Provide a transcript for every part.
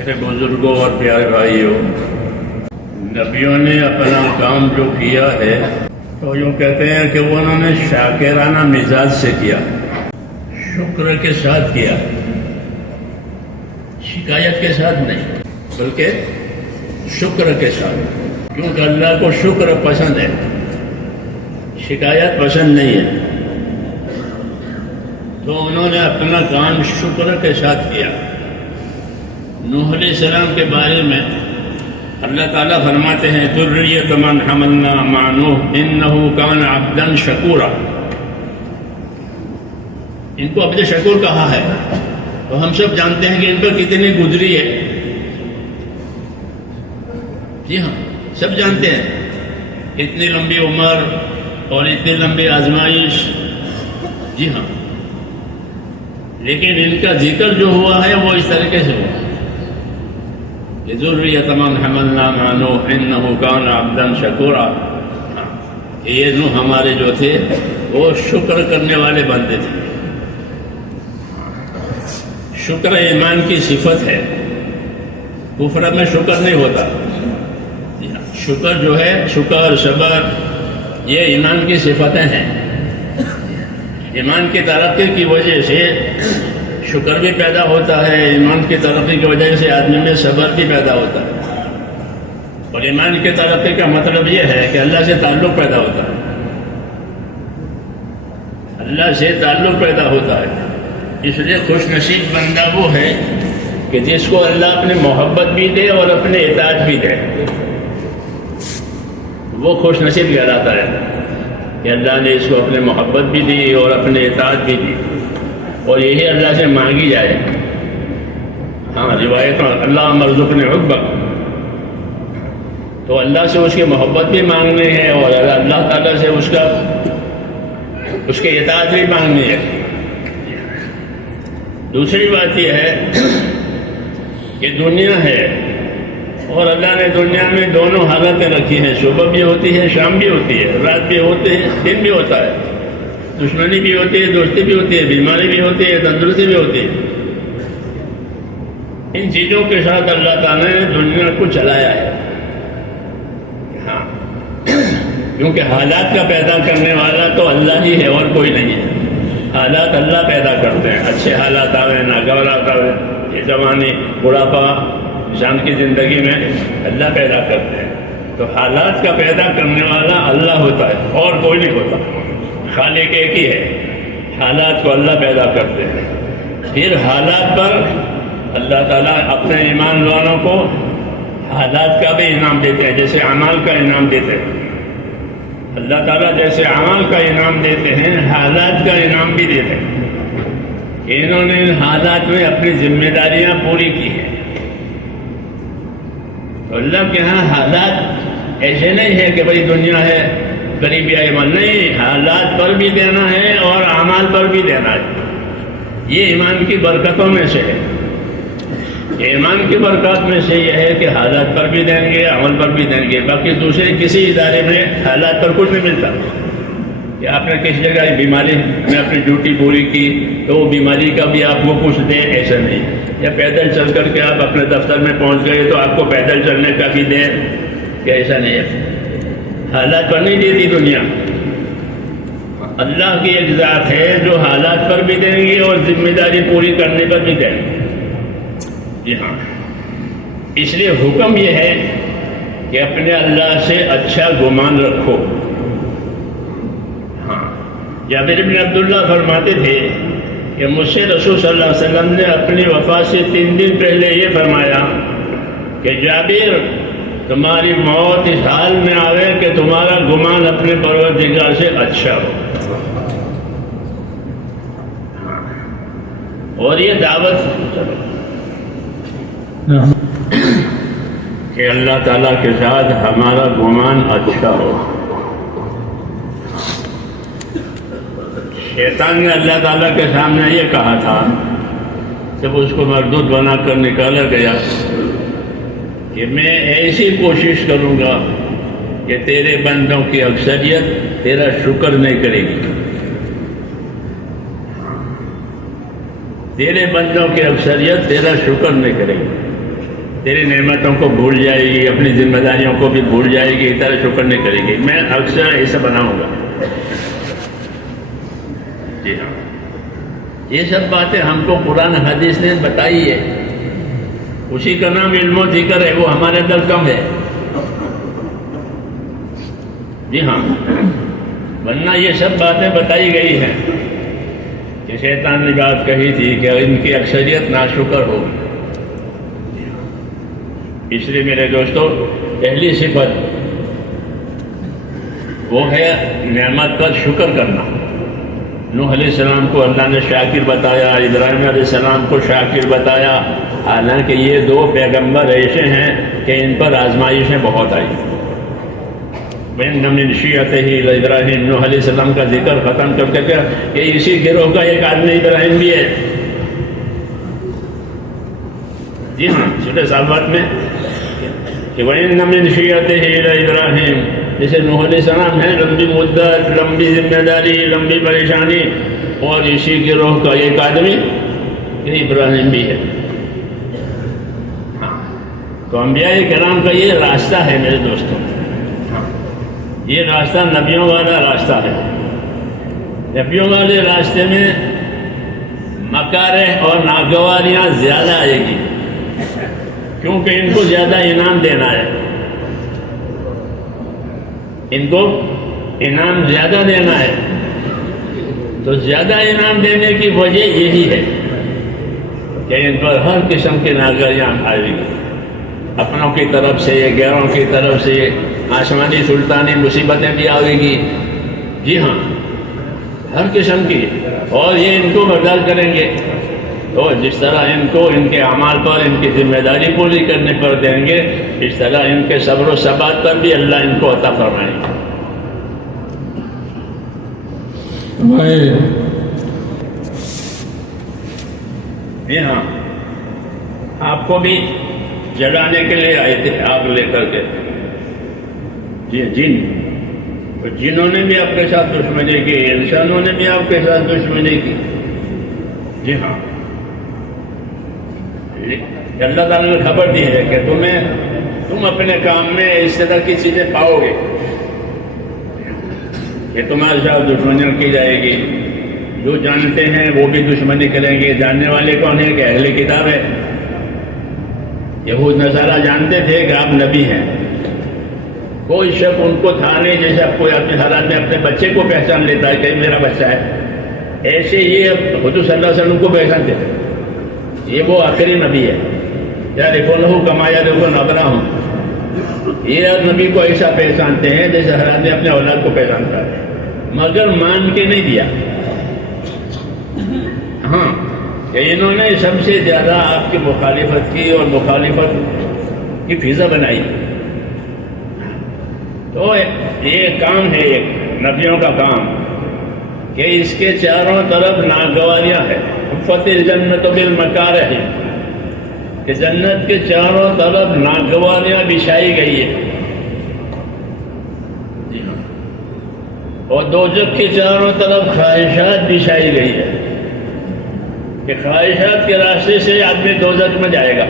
میرے بزرگوں اور پیارے بھائیوں، نبیوں نے اپنا کام جو کیا ہے تو یوں کہتے ہیں کہ وہ انہوں نے شاکرانہ مزاج سے کیا، شکر کے ساتھ کیا، شکایت کے ساتھ نہیں بلکہ شکر کے ساتھ، کیونکہ اللہ کو شکر پسند ہے، شکایت پسند نہیں ہے۔ تو انہوں نے اپنا کام شکر کے ساتھ کیا۔ نوح علیہ السلام کے بارے میں اللہ تعالیٰ فرماتے ہیں ذریۃ من حملنا مع نوح انہ کان عبدا شکورا، ان کو عبد شکور کہا ہے، تو ہم سب جانتے ہیں کہ ان پر کتنی گزری ہے۔ جی ہاں، سب جانتے ہیں اتنی لمبی عمر اور اتنی لمبی آزمائش۔ جی ہاں، لیکن ان کا ذکر جو ہوا ہے وہ اس طریقے سے ہوا، ذریۃ من حملنا مع نوح انہ کان عبدا شکورا۔ یہ نوح ہمارے جو تھے وہ شکر کرنے والے بندے تھے۔ شکر ایمان کی صفت ہے، کفر میں شکر نہیں ہوتا۔ شکر جو ہے، شکر صبر، یہ ایمان کی صفتیں ہیں۔ ایمان کی ترقی کی وجہ سے شکر بھی پیدا ہوتا ہے، ایمان کی ترقی کی وجہ سے آدمی میں صبر بھی پیدا ہوتا ہے، اور ایمان کی ترقی کا مطلب یہ ہے کہ اللہ سے تعلق پیدا ہوتا ہے، اللہ سے تعلق پیدا ہوتا ہے۔ اس لیے خوش نصیب بندہ وہ ہے کہ جس کو اللہ اپنی محبت بھی دے اور اپنے اطاعت بھی دے، وہ خوش نصیب کہلاتا ہے کہ اللہ نے اس کو اپنے محبت بھی دی اور اپنے اطاعت بھی دی، اور یہی اللہ سے مانگی جائے۔ ہاں، روایت اللہ مرزقنی حبک، تو اللہ سے اس کی محبت بھی مانگنی ہے اور اللہ تعالیٰ سے اس کے اطاعت بھی مانگنی ہے۔ دوسری بات یہ ہے کہ دنیا ہے اور اللہ نے دنیا میں دونوں حالتیں رکھی ہیں، صبح بھی ہوتی ہے، شام بھی ہوتی ہے، رات بھی ہوتی ہے، دن بھی ہوتا ہے، دشمنی بھی ہوتی ہے، دوستی بھی ہوتی ہے، بیماری بھی ہوتی ہے، تندرستی بھی ہوتی ہے۔ ان چیزوں کے ساتھ اللہ تعالیٰ نے دنیا کو چلایا ہے۔ ہاں، کیونکہ حالات کا پیدا کرنے والا تو اللہ ہی ہے اور کوئی نہیں ہے۔ حالات اللہ پیدا کرتے ہیں، اچھے حالات آوے، ناگوار آوے، یہ زمانے بڑھاپا انسان کی زندگی میں اللہ پیدا کرتے ہیں۔ تو حالات کا پیدا کرنے والا اللہ ہوتا ہے اور کوئی نہیں ہوتا، خالق ایک ہی ہے۔ حالات کو اللہ پیدا کرتے ہیں، پھر حالات پر اللہ تعالیٰ اپنے ایمان والوں کو حالات کا بھی انعام دیتے ہیں، جیسے اعمال کا انعام دیتے ہیں۔ اللہ تعالیٰ جیسے اعمال کا انعام دیتے ہیں، حالات کا انعام بھی دیتے ہیں کہ انہوں نے ان حالات میں اپنی ذمہ داریاں پوری کی ہیں۔ تو اللہ کے ہاں حالات ایسے نہیں ہے کہ بھئی دنیا ہے غریبی ایمان، نہیں، حالات پر بھی دینا ہے اور اعمال پر بھی دینا ہے۔ یہ ایمان کی برکتوں میں سے ہے۔ ایمان کی برکات میں سے یہ ہے کہ حالات پر بھی دیں گے، عمل پر بھی دیں گے۔ باقی دوسرے کسی ادارے میں حالات پر کچھ نہیں ملتا کہ آپ نے کسی جگہ بیماری میں اپنی ڈیوٹی پوری کی تو وہ بیماری کا بھی آپ کو کچھ دیں، ایسا نہیں۔ یا پیدل چل کر کے آپ اپنے دفتر میں پہنچ گئے تو آپ کو پیدل چلنے کا بھی دیں، کہ ایسا نہیں ہے۔ حالات پر نہیں دیتی دنیا، اللہ کی ایک ذات ہے جو حالات پر بھی دیں گی اور ذمہ داری پوری کرنے پر بھی دیں گی۔ جی ہاں، اس لیے حکم یہ ہے کہ اپنے اللہ سے اچھا گمان رکھو۔ ہاں، جابر بن عبداللہ فرماتے تھے کہ مجھ سے رسول صلی اللہ علیہ وسلم نے اپنی وفات سے 3 دن پہلے یہ فرمایا کہ جابر، تمہاری موت اس حال میں آوے کہ تمہارا گمان اپنے پروردگار سے اچھا ہو۔ اور یہ دعوت کہ اللہ تعالیٰ کے ساتھ ہمارا گمان اچھا ہو۔ شیطان نے اللہ تعالیٰ کے سامنے یہ کہا تھا جب اس کو مردود بنا کر نکالا گیا کہ میں ایسی کوشش کروں گا کہ تیرے بندوں کی اکثریت تیرا شکر نہیں کرے گی، تیرے بندوں کی اکثریت تیرا شکر نہیں کرے گی۔ تیری نعمتوں کو بھول جائے گی، اپنی ذمہ داریوں کو بھی بھول جائے گی، تیرا شکر نہیں کرے گی، میں اکثر ایسا بناؤں گا۔ جی ہاں، یہ سب باتیں ہم کو قرآن حدیث نے بتائی ہے، اسی کا نام علم و ذکر ہے، وہ ہمارے اندر کم ہے۔ جی ہاں، ورنہ یہ سب باتیں بتائی گئی ہیں کہ شیطان نے بات کہی تھی کہ ان کی اکثریت ناشکر ہوگی۔ اس لیے میرے دوستو، پہلی صفت وہ ہے نعمت پر شکر کرنا۔ نوح علیہ السلام کو اللہ نے شاکر بتایا، ابراہیم علیہ السلام کو شاکر بتایا، حالانکہ یہ دو پیغمبر ایسے ہیں کہ ان پر آزمائشیں بہت آئی۔ وَإِنَّ مِن شِيَعَتِهِ لَإِبْرَاهِيمَ، نوح علیہ السلام کا ذکر ختم کر کے کہ اسی گروہ کا ایک آدمی ابراہیم بھی ہے۔ جی ہاں، سورہ صافات میں کہ وَإِنَّ مِن شِيَعَتِهِ لَإِبْرَاهِيمَ، جیسے نوح علیہ السلام ہے، لمبی مدت، لمبی ذمہ داری، لمبی پریشانی، اور اسی گروہ کا ایک آدمی یہ ابراہیم بھی ہے۔ ہاں، تو انبیاء کرام کا یہ راستہ ہے میرے دوستوں، یہ راستہ نبیوں والا راستہ ہے۔ نبیوں والے راستے میں مکارہ اور ناگواریاں زیادہ آئے گی، کیونکہ ان کو زیادہ انعام دینا ہے، ان کو انعام زیادہ دینا ہے، تو زیادہ انعام دینے کی وجہ یہی ہے کہ ان پر ہر قسم کی ناگواریاں آئے گی، اپنوں کی طرف سے، غیروں کی طرف سے، آسمانی سلطانی مصیبتیں بھی آئے گی۔ جی ہاں، ہر قسم کی، اور یہ ان کو برداشت کریں گے، تو جس طرح ان کو ان کے اعمال پر، ان کی ذمہ داری پوری کرنے پر دیں گے، اس طرح ان کے صبر و ثبات پر بھی اللہ ان کو عطا فرمائے گا۔ جی ہاں، آپ کو بھی جلانے کے لیے آئے تھے آگ لے کر کے، جی جن، جنہوں نے بھی آپ کے ساتھ دشمنی کی، انسانوں نے بھی آپ کے ساتھ دشمنی کی۔ جی ہاں، اللہ تعالیٰ نے خبر دی ہے کہ تم اپنے کام میں اس طرح کی چیزیں پاؤ گے کہ تمہارے ساتھ دشمنی کی جائے گی۔ جو جانتے ہیں وہ بھی دشمنی کریں گے۔ جاننے والے کون ہیں؟ کہ اہل کتاب ہے۔ یہود نصارہ جانتے تھے کہ آپ نبی ہیں، کوئی شک ان کو تھا نہیں، جیسے آپ کوئی اپنے حالات میں اپنے بچے کو پہچان لیتا ہے کہ میرا بچہ ہے، ایسے یہ حضور صلی اللہ علیہ وسلم کو پہچانتے تھے، یہ وہ آخری نبی ہے۔ یعرفونہ کما یعرفون ابناءہم، یہ نبی کو ایسا پہچانتے ہیں جیسے ہر آدمی اپنے اولاد کو پہچانتا ہے، مگر مان کے نہیں دیا۔ ہاں، کہ انہوں نے سب سے زیادہ آپ کی مخالفت کی اور مخالفت کی فضا بنائی۔ تو یہ کام ہے ایک نبیوں کا کام کہ اس کے چاروں طرف ناگواریاں ہیں۔ حفت الجنت بالمکارہ، کہ جنت کے چاروں طرف ناگواریاں بچھائی گئی ہے، اور دوزخ کے چاروں طرف خواہشات بچھائی گئی ہے، کہ خواہشات کے راستے سے آدمی دوزخ میں جائے گا۔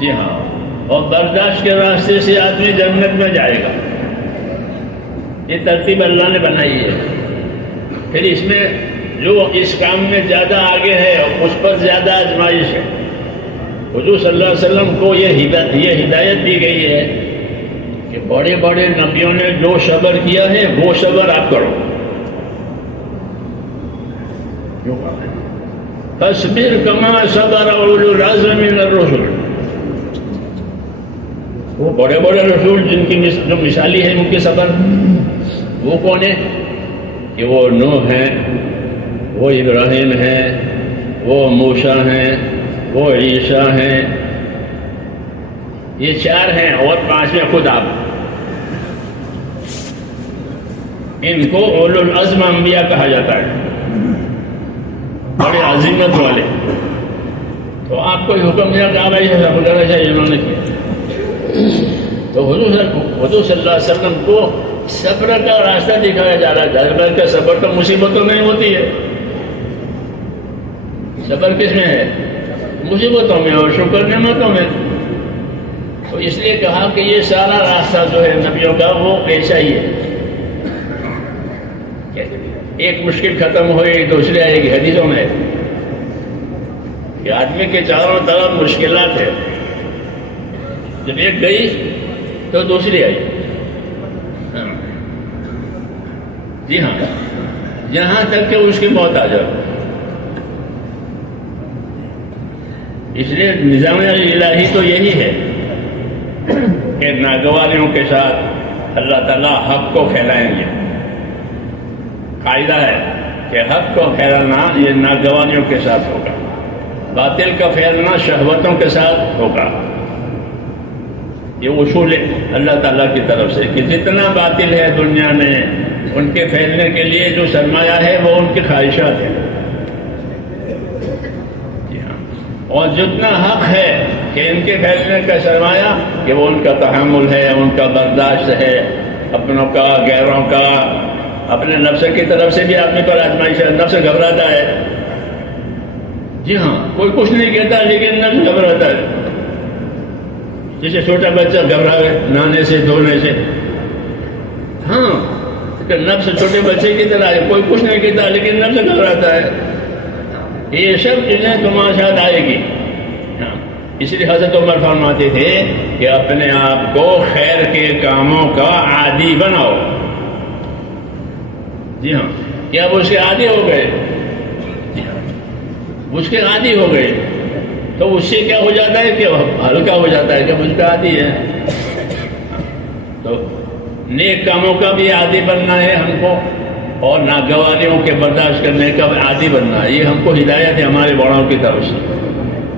جی ہاں، اور برداشت کے راستے سے آدمی جنت میں جائے گا۔ یہ ترتیب اللہ نے بنائی ہے۔ پھر اس میں جو اس کام میں زیادہ آگے ہے اس پر زیادہ آزمائش ہے۔ حضور صلی اللہ علیہ وسلم کو یہ ہدایت دی گئی ہے کہ بڑے بڑے نبیوں نے جو صبر کیا ہے وہ صبر آپ کرو۔ کیوں کہا ہے؟ فاصبر کما صبر اولو العزم من الرسل، وہ بڑے بڑے رسول جن کی جو مثالی ہے ان کے صبر، وہ کون ہے؟ کہ وہ نوح ہیں، وہ ابراہیم ہیں، وہ موسیٰ ہیں، وہ عیسیٰ ہیں، یہ چار ہیں، اور پانچویں خود آپ۔ ان کو اولو العزم انبیاء کہا جاتا ہے، بڑے عظیمت والے۔ تو آپ کو حکم دیا کہ آپ ایسا وغیرہ چاہیے، انہوں نے کیا۔ تو حضور صلی اللہ علیہ وسلم کو صبر کا راستہ دکھایا جا رہا ہے۔ صبر کا صبر تو مصیبتوں میں ہوتی ہے، صبر کس میں ہے؟ مصیبتوں میں اور شکر نعمتوں میں. تو اس لیے کہا کہ یہ سارا راستہ جو ہے نبیوں کا وہ ایسا ہی ہے. ایک مشکل ختم ہوئی دوسری آئے گی. حدیثوں میں کہ آدمی کے چاروں طرف مشکلات ہے، جب ایک گئی تو دوسری آئی. جی ہاں، یہاں تک کہ اس کی موت آ جائے. اس لیے نظام الہی تو یہی ہے کہ ناگواریوں کے ساتھ اللہ تعالیٰ حق کو پھیلائیں گے. قاعدہ ہے کہ حق کو پھیلانا یہ ناگواریوں کے ساتھ ہوگا، باطل کا پھیلنا شہوتوں کے ساتھ ہوگا. یہ اصول ہے اللہ تعالیٰ کی طرف سے کہ جتنا باطل ہے دنیا میں ان کے پھیلنے کے لیے جو سرمایہ ہے وہ ان کی خواہشات ہیں. اور جتنا حق ہے کہ ان کے پھیلنے کا سرمایہ کہ وہ ان کا تحمل ہے، ان کا برداشت ہے، اپنوں کا، غیروں کا. اپنے نفس کی طرف سے بھی آدمی پر آزمائش ہے، نفس گھبراتا ہے. جی ہاں، کوئی کچھ نہیں کہتا لیکن نفس گھبراتا ہے. جیسے چھوٹا بچہ گھبراوے نہانے سے دھونے سے. ہاں، نفس چھوٹے بچے کی طرح ہے، کوئی کچھ نہیں کہتا لیکن نفس گھبراتا ہے. یہ سب چیزیں تمہارے ساتھ آئے گی. اس لیے حضرت عمر فرماتے تھے کہ اپنے آپ کو خیر کے کاموں کا عادی بناؤ. جی ہاں، کیا وہ اس کے عادی ہو گئے؟ اس کے عادی ہو گئے تو اس سے کیا ہو جاتا ہے کہ ہلکا ہو جاتا ہے کہ مجھ کا عادی ہے. تو نیک کاموں کا بھی عادی بننا ہے ہم کو، اور ناگواریوں کے برداشت کرنے کا عادی بننا ہے. یہ ہم کو ہدایت ہے ہمارے بڑوں کی طرف سے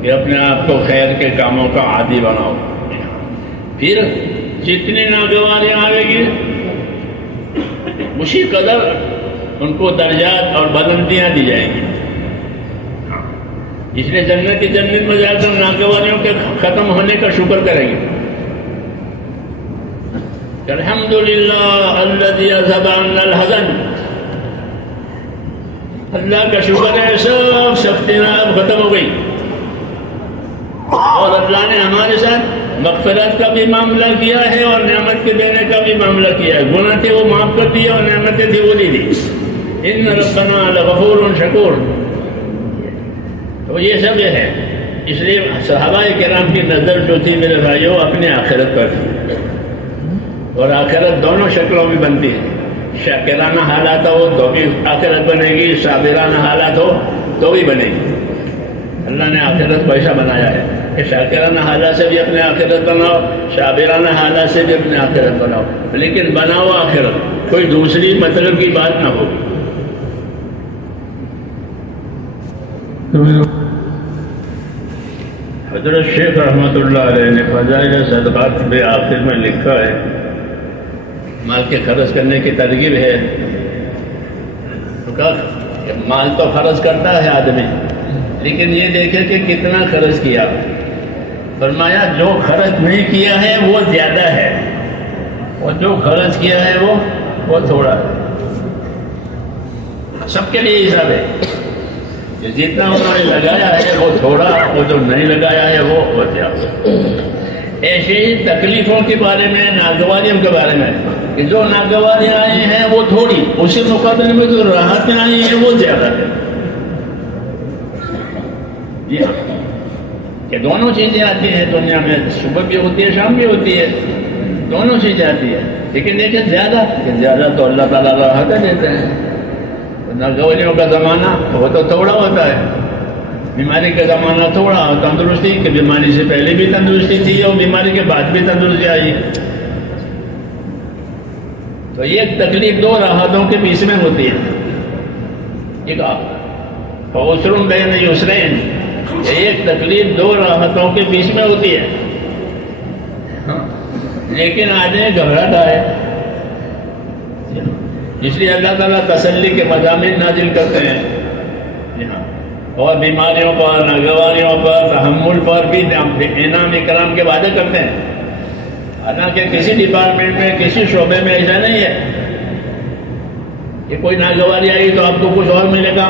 کہ اپنے آپ کو خیر کے کاموں کا عادی بناؤ. پھر جتنی ناگواریاں آئے گی اسی قدر ان کو درجات اور بلندیاں دی جائیں گی. اس لیے جنت میں جا کر ناگواریوں کے ختم ہونے کا شکر کریں گے. الحمدللہ الذی اذھب عنا الحزن. اللہ کا شکر ہے سب سختیاں اب ختم ہو گئی، اور اللہ نے ہمارے ساتھ مغفرت کا بھی معاملہ کیا ہے اور نعمت کے دینے کا بھی معاملہ کیا ہے. گناہ تھے وہ معاف کر دیا اور نعمتیں تھی وہ دی. ان ربنا لغفور شکور. تو یہ سب ہے. اس لیے صحابہ کرام کی نظر جو تھی میرے بھائیوں اپنے آخرت پر تھی، اور آخرت دونوں شکلوں میں بنتی ہے. شاکرانہ حالات ہو تو بھی آخرت بنے گی، صابرانہ حالات ہو تو بھی بنے گی. اللہ نے آخرت کو ایسا بنایا ہے کہ شاکرانہ حالات سے بھی اپنے آخرت بناؤ، صابرانہ حالات سے بھی اپنے آخرت بناؤ، لیکن بناؤ آخرت، کوئی دوسری مطلب کی بات نہ ہو. حضرت شیخ رحمۃ اللہ علیہ نے فضائل صدقات میں آخر میں لکھا ہے، مال کے خرچ کرنے کی ترغیب ہے. مال تو خرچ کرتا ہے آدمی، لیکن یہ دیکھے کہ کتنا خرچ کیا. فرمایا جو خرچ نہیں کیا ہے وہ زیادہ ہے، اور جو خرچ کیا ہے وہ تھوڑا ہے. سب کے لیے حساب ہے کہ جتنا انہوں نے لگایا ہے وہ تھوڑا، وہ جو نہیں لگایا ہے وہ زیادہ. ایسے ہی تکلیفوں کے بارے میں، ناگواریوں کے بارے میں کہ جو ناگواریاں آئی ہیں وہ تھوڑی، اسی مقابلے میں جو راحتیں آئی ہیں وہ زیادہ ہے. جی ہاں، کہ دونوں چیزیں آتی ہیں دنیا میں، صبح بھی ہوتی ہے شام بھی ہوتی ہے، دونوں چیزیں آتی ہیں. لیکن دیکھیں زیادہ تو اللہ تعالیٰ راحتیں دیتے ہیں. ناگواریوں کا زمانہ وہ تو تھوڑا ہوتا ہے، بیماری کا زمانہ تھوڑا، تندرستی کہ بیماری سے پہلے بھی تندرستی تھی اور بیماری کے بعد بھی تندرستی آئی. تو یہ تکلیف دو راحتوں کے بیچ میں ہوتی ہے. ایک فَعُسْرٌ بَيْنَ يُسْرَيْنِ، ایک تکلیف دو راحتوں کے بیچ میں ہوتی ہے. لیکن آدمی گھبراتا ہے. اس لیے اللہ تعالیٰ تسلی کے مضامین نازل کرتے ہیں، اور بیماریوں پر، ناگواریوں پر، تحمل پر بھی انعام اکرام کے وعدے کرتے ہیں. حالانکہ کسی ڈپارٹمنٹ میں، کسی شعبے میں ایسا نہیں ہے کہ کوئی ناگواری آئی تو آپ کو کچھ اور ملے گا،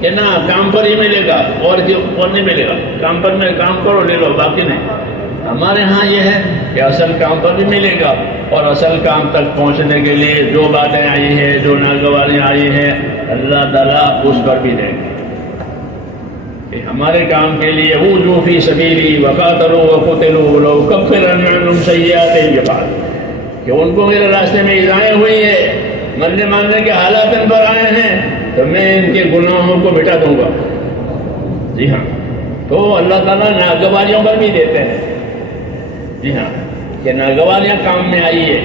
کہ نہ کام پر ہی ملے گا اور نہیں ملے گا، کام پر میں کام کرو لے لو باقی نہیں۔ ہمارے ہاں یہ ہے کہ اصل کام پر بھی ملے گا، اور اصل کام تک پہنچنے کے لیے جو باتیں آئی ہیں، جو ناگواریاں آئی ہیں، اللہ تعالیٰ اس پر بھی دیں گے کہ ہمارے کام کے لیے اوذوا فی سبیلی وقاتلوا وقتلوا لأکفرن عنہم سیئاتہم، یہ بات کہ ان کو میرے راستے میں ایذائیں ہوئی ہے، مرنے ماننے کے حالات ان پر آئے ہیں، تو میں ان کے گناہوں کو مٹا دوں گا۔ جی ہاں، تو اللہ تعالیٰ ناگواریوں پر بھی دیتے ہیں۔ جی ہاں، کہ ناگواریاں کام میں آئی ہے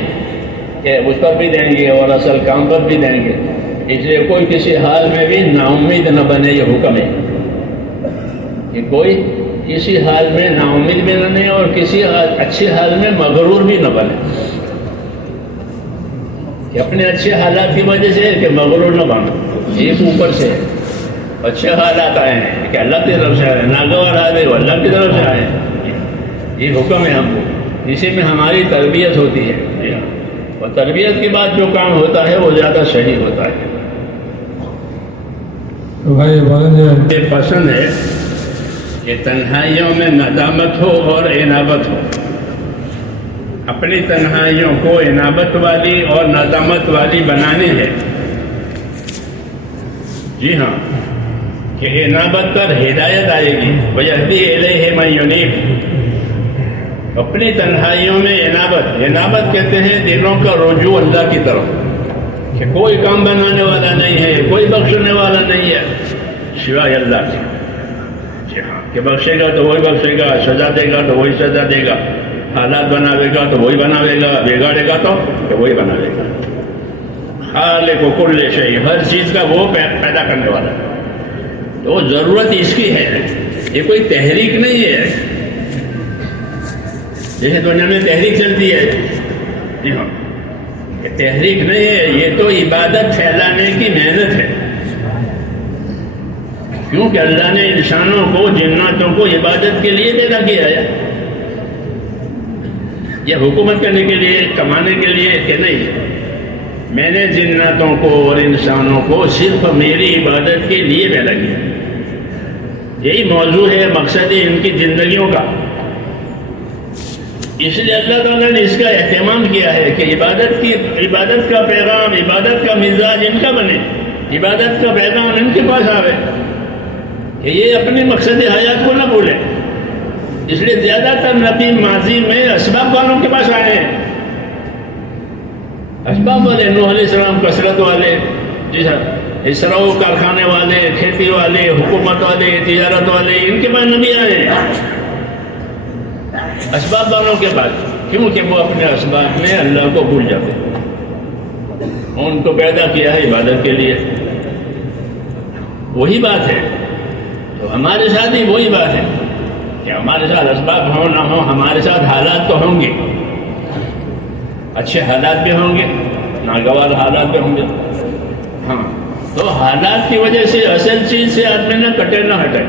کہ اس پر بھی دیں گے اور اصل کام پر بھی دیں گے، اس لیے کوئی کسی حال میں بھی نا امید نہ بنے، یہ حکم ہے کہ کوئی کسی حال میں نا امید بھی نہ بنے اور کسی اچھے حال میں مغرور بھی نہ بنے، کہ اپنے اچھے حالات کی وجہ سے کہ مغرور نہ بنے، ایک اوپر سے اچھے حالات آئے ہیں کہ اللہ کی طرف سے آئے ہیں، ناگوار آ گئے وہ اللہ کی طرف سے آئے ہیں، یہ حکم ہے ہم کو، اسی میں ہماری تربیت ہوتی ہے، اور تربیت کے بعد جو کام ہوتا ہے وہ زیادہ صحیح ہوتا ہے۔ مجھے پسند ہے کہ تنہائیوں میں ندامت ہو اور انابت ہو، اپنی تنہائیوں کو انابت والی اور ندامت والی بنانی ہے۔ جی ہاں، کہ انابت پر ہدایت آئے گی، وَيَهْدِي إِلَيْهِ مَن يُنِيبُ۔ اپنی تنہائیوں میں انابت کہتے ہیں دلوں کا رجوع اللہ کی طرف، کہ کوئی کام بنانے والا نہیں ہے، کوئی بخشنے والا نہیں ہے سوائے اللہ کے۔ جی ہاں، کہ بخشے گا تو وہی بخشے گا، سزا دے گا تو وہی سزا دے گا، حالات بناوے گا تو وہی بناوے گا، بگاڑے گا تو وہی بناوے گا۔ خالق کل شیء، ہر چیز کا وہ پیدا کرنے والا ہے، تو ضرورت اس کی ہے، یہ کوئی تحریک نہیں ہے جیسے دنیا میں تحریک چلتی ہے۔ جی ہاں، یہ تحریک نہیں ہے، یہ تو عبادت پھیلانے کی محنت ہے، کیونکہ اللہ نے انسانوں کو، جناتوں کو عبادت کے لیے پیدا کیا ہے، یہ حکومت کرنے کے لیے، کمانے کے لیے کہ نہیں، میں نے جناتوں کو اور انسانوں کو صرف میری عبادت کے لیے پیدا کیا، یہی موضوع ہے، مقصد ہے ان کی زندگیوں کا، اس لیے اللہ تعالیٰ نے اس کا اہتمام کیا ہے کہ عبادت کا پیغام، عبادت کا مزاج ان کا بنے، عبادت کا پیغام ان کے پاس آوے، کہ یہ اپنے مقصد حیات کو نہ بھولے۔ اس لیے زیادہ تر نبی ماضی میں اسباب والوں کے پاس آئے ہیں، اسباب والے، نوح علیہ السلام کثرت والے، جی ہاں، اسرا کارخانے والے، کھیتی والے، حکومت والے، تجارت والے، ان کے پاس نبی آئے ہیں، اسباب والوں کے پاس، کیونکہ وہ اپنے اسباب میں اللہ کو بھول جاتے ہیں، ان کو پیدا کیا ہے عبادت کے لیے۔ وہی بات ہے، تو ہمارے ساتھ بھی وہی بات ہے کہ ہمارے ساتھ اسباب ہوں نہ ہوں، ہمارے ساتھ حالات تو ہوں گے، اچھے حالات بھی ہوں گے، ناگوار حالات بھی ہوں گے۔ ہاں، تو حالات کی وجہ سے اصل چیز سے آدمی نہ کٹے نہ ہٹے،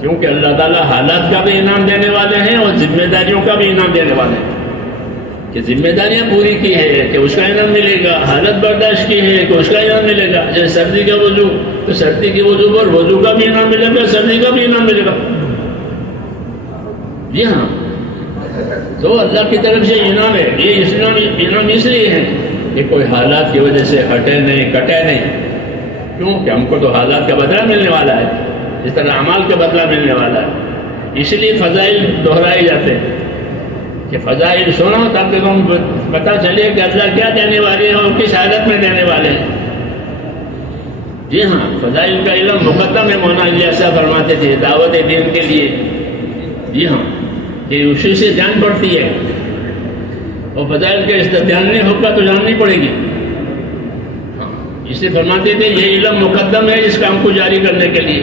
کیونکہ اللہ تعالیٰ حالات کا بھی انعام دینے والے ہیں اور ذمہ داریوں کا بھی انعام دینے والے ہیں، کہ ذمہ داریاں پوری کی ہے کہ اس کا انعام ملے گا، حالت برداشت کی ہے کہ اس کا انعام ملے گا، جیسے سردی کا وضو، تو سردی کے وضو پر وضو کا بھی انعام ملے گا، سردی کا بھی انعام ملے گا۔ جی ہاں، تو اللہ کی طرف سے انعام ہے، یہ انعام اس لیے ہے کہ کوئی حالات کی وجہ سے ہٹے نہیں، کٹے نہیں، کیونکہ ہم کو تو حالات کا بدلہ ملنے والا ہے، اس طرح اعمال کا بدلہ ملنے والا ہے، اسی لیے فضائل دہرائے جاتے ہیں کہ فضائل سنو تاکہ تم پتہ چلے کہ اللہ کیا دینے والے ہیں اور کس حالت میں دینے والے ہیں۔ جی ہاں، فضائل کا علم مقدم ہے، مولانا ایسا فرماتے تھے دعوت دین کے لیے۔ جی ہاں، کہ اسی سے جان پڑتی ہے، اور فضائل کا استدلال نہیں ہوگا تو جاننی پڑے گی۔ اس لیے فرماتے تھے یہ علم مقدم ہے اس کام کو جاری کرنے کے لیے،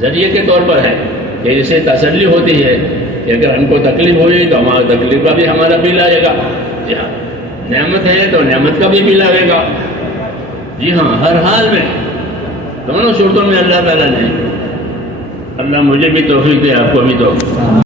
ذریعے کے طور پر ہے کہ اسے تسلی ہوتی ہے کہ اگر ہم کو تکلیف ہوئی تو ہمارا تکلیف کا بھی ہمارا بل آئے گا، جی ہاں، نعمت ہے تو نعمت کا بھی بل آئے گا۔ جی ہاں، ہر حال میں، دونوں صورتوں میں اللہ تعالیٰ نے، اللہ مجھے بھی توفیق دے، آپ کو بھی توفیق۔